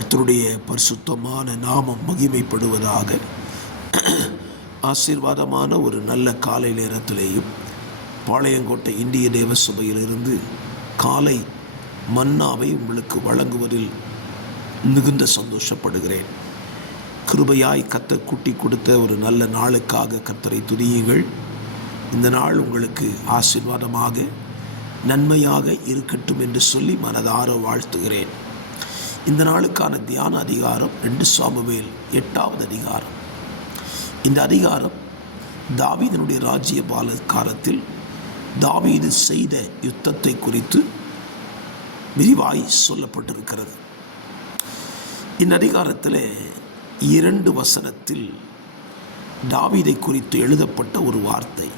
கர்த்தருடைய பரிசுத்தமான நாமம் மகிமைப்படுவதாக. ஆசீர்வாதமான ஒரு நல்ல காலை நேரத்திலேயும் பாளையங்கோட்டை இந்திய தேவ சபையிலிருந்து காலை மன்னாவை உங்களுக்கு வழங்குவதில் மிகுந்த சந்தோஷப்படுகிறேன். கிருபையாய் கர்த்தர் கூட்டி கொடுத்த ஒரு நல்ல நாளுக்காக கர்த்தரை துதியுங்கள். இந்த நாள் உங்களுக்கு ஆசீர்வாதமாக நன்மையாக இருக்கட்டும் என்று சொல்லி மனதார வாழ்த்துகிறேன். இந்த நாளுக்கான தியான அதிகாரம் 2 சாமுவேல் 8வது அதிகாரம். இந்த அதிகாரம் தாவீதினுடைய ராஜ்ய காலத்தில் தாவீது செய்த யுத்தத்தை குறித்து விரிவாய் சொல்லப்பட்டிருக்கிறது. இந்த அதிகாரத்தில் 2 வசனத்தில் தாவீதை குறித்து எழுதப்பட்ட ஒரு வார்த்தை.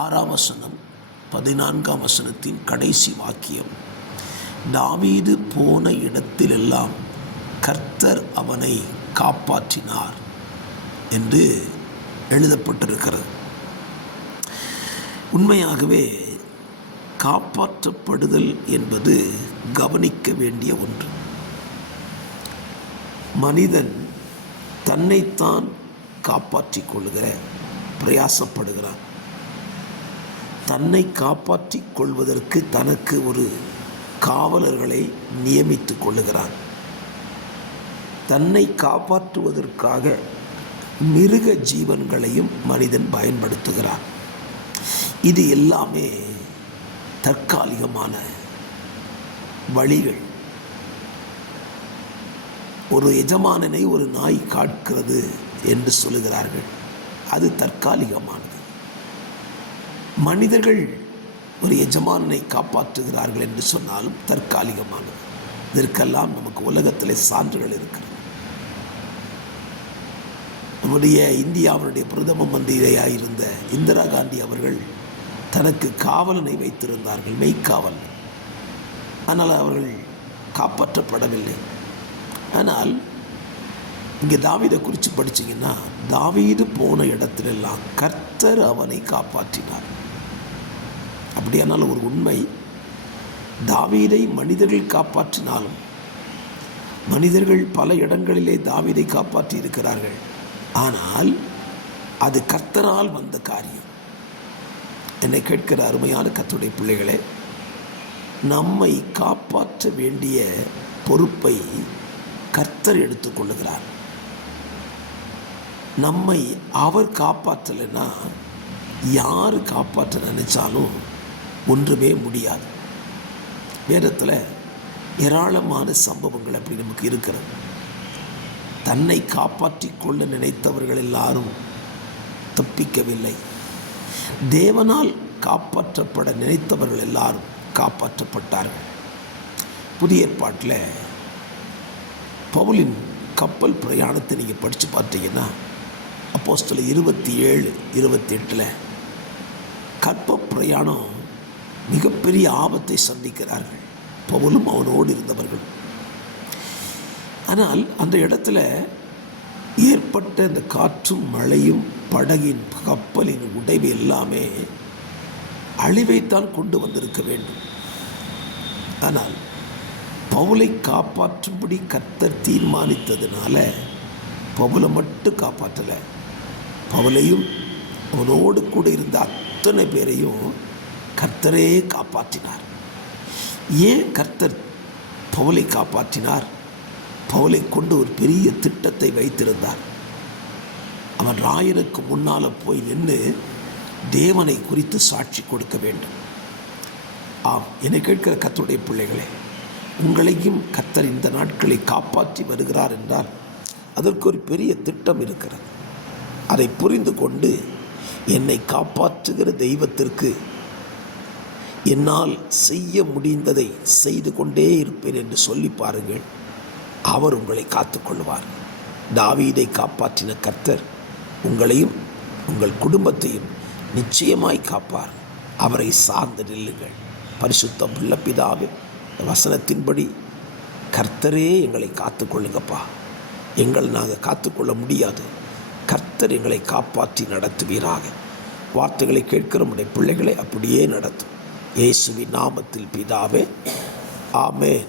6ஆம் வசனம் 14ஆம் வசனத்தின் கடைசி வாக்கியம், தாவீது போன இடத்திலெல்லாம் கர்த்தர் அவனை காப்பாற்றினார் என்று எழுதப்பட்டிருக்கிறது. உண்மையாகவே காப்பாற்றப்படுதல் என்பது கவனிக்க வேண்டிய ஒன்று. மனிதன் தன்னைத்தான் காப்பாற்றிக் கொள்கிற பிரயாசப்படுகிறான். தன்னை காப்பாற்றிக் கொள்வதற்கு தனக்கு ஒரு காவலர்களை நியமித்துக் கொள்ளுகிறான். தன்னை காப்பாற்றுவதற்காக மிருக ஜீவன்களையும் மனிதன் பயன்படுத்துகிறான். இது எல்லாமே தற்காலிகமான வழிகள். ஒரு எஜமானனை ஒரு நாய் காட்கிறது என்று சொல்லுகிறார்கள். அது தற்காலிகமானது. மனிதர்கள் ஒரு எஜமானனை காப்பாற்றுகிறார்கள் என்று சொன்னாலும் தற்காலிகமானது. இதற்கெல்லாம் நமக்கு உலகத்திலே சான்றுகள் இருக்கிறது. நம்முடைய இந்தியாவினுடைய பிரதம மந்திரியாக இருந்த இந்திரா காந்தி அவர்கள் தனக்கு காவலனை வைத்திருந்தார்கள், மெய்க்காவல். ஆனால் அவர்கள் காப்பாற்றப்படவில்லை. ஆனால் இங்கே தாவீதை குறித்து படிச்சிங்கன்னா, தாவீது போன இடத்திலெல்லாம் கர்த்தர் அவனை காப்பாற்றினார். அப்படியானால் ஒரு உண்மை, தாவீதை மனிதர்கள் காப்பாற்றினாலும் மனிதர்கள் பல இடங்களிலே தாவீதை காப்பாற்றி இருக்கிறார்கள். ஆனால் அது கர்த்தரால் வந்த காரியம். என்னை கேட்கிற அருமையான கர்த்தருடைய பிள்ளைகளே, நம்மை காப்பாற்ற வேண்டிய பொறுப்பை கர்த்தர் எடுத்துக்கொள்ளுகிறார். நம்மை அவர் காப்பாற்றலைன்னா யார் காப்பாற்ற நினைச்சாலும் ஒன்றுமே முடியாது. வேதத்தில் ஏராளமான சம்பவங்கள் அப்படி நமக்கு இருக்கிறது. தன்னை காப்பாற்றி கொள்ள நினைத்தவர்கள் எல்லாரும் தப்பிக்கவில்லை. தேவனால் காப்பாற்றப்பட நினைத்தவர்கள் எல்லாரும் காப்பாற்றப்பட்டார்கள். புதிய ஏற்பாட்டில் பவுலின் கப்பல் பிரயாணத்தை நீங்கள் படித்து பார்த்தீங்கன்னா, அப்போஸ்தலர் 27-28 கப்பல் பிரயாணம் மிகப்பெரிய ஆபத்தை சந்திக்கிறார்கள், பவுலும் அவனோடு இருந்தவர்கள். ஆனால் அந்த இடத்துல ஏற்பட்ட இந்த காற்றும் மழையும் படகின் கப்பலின் உடைவு எல்லாமே அழிவைத்தான் கொண்டு வந்திருக்க வேண்டும். ஆனால் பவுலை காப்பாற்றும்படி கர்த்தர் தீர்மானித்ததுனால பவுலை மட்டும் காப்பாற்றலை, பவுலையும் அவனோடு கூட இருந்த அத்தனை பேரையும் கர்த்தரே காப்பாற்றினார். ஏன் கர்த்தர் பவுலை காப்பாற்றினார்? பவுலை கொண்டு ஒரு பெரிய திட்டத்தை வைத்திருந்தார். அவன் ராயனுக்கு முன்னால் போய் நின்று தேவனை குறித்து சாட்சி கொடுக்க வேண்டும். ஆம், என்னை கேட்கிற கர்த்தருடைய பிள்ளைகளே, உங்களையும் கர்த்தர் இந்த நாட்களை காப்பாற்றி வருகிறார் என்றால் அதற்கு ஒரு பெரிய திட்டம் இருக்கிறது. அதை புரிந்து கொண்டு என்னை காப்பாற்றுகிற தெய்வத்திற்கு என்னால் செய்ய முடிந்ததை செய்து கொண்டே இருப்பேன் என்று சொல்லி பாருங்கள். அவர் உங்களை காத்துக்கொள்வார். தாவீதை காப்பாற்றின கர்த்தர் உங்களையும் உங்கள் குடும்பத்தையும் நிச்சயமாய் காப்பார். அவரை சார்ந்து நில்லுங்கள். பரிசுத்தம் உள்ள பிதாவே, வசனத்தின்படி கர்த்தரே எங்களை காத்துக்கொள்ளுங்கப்பா. நாங்கள் காத்துக்கொள்ள முடியாது. கர்த்தர் எங்களை காப்பாற்றி நடத்துவீராக. வார்த்தைகளை கேட்கிற நம்முடைய பிள்ளைகளை அப்படியே நடத்தும். இயேசுவின் நாமத்தில் பிதாவே, ஆமென்.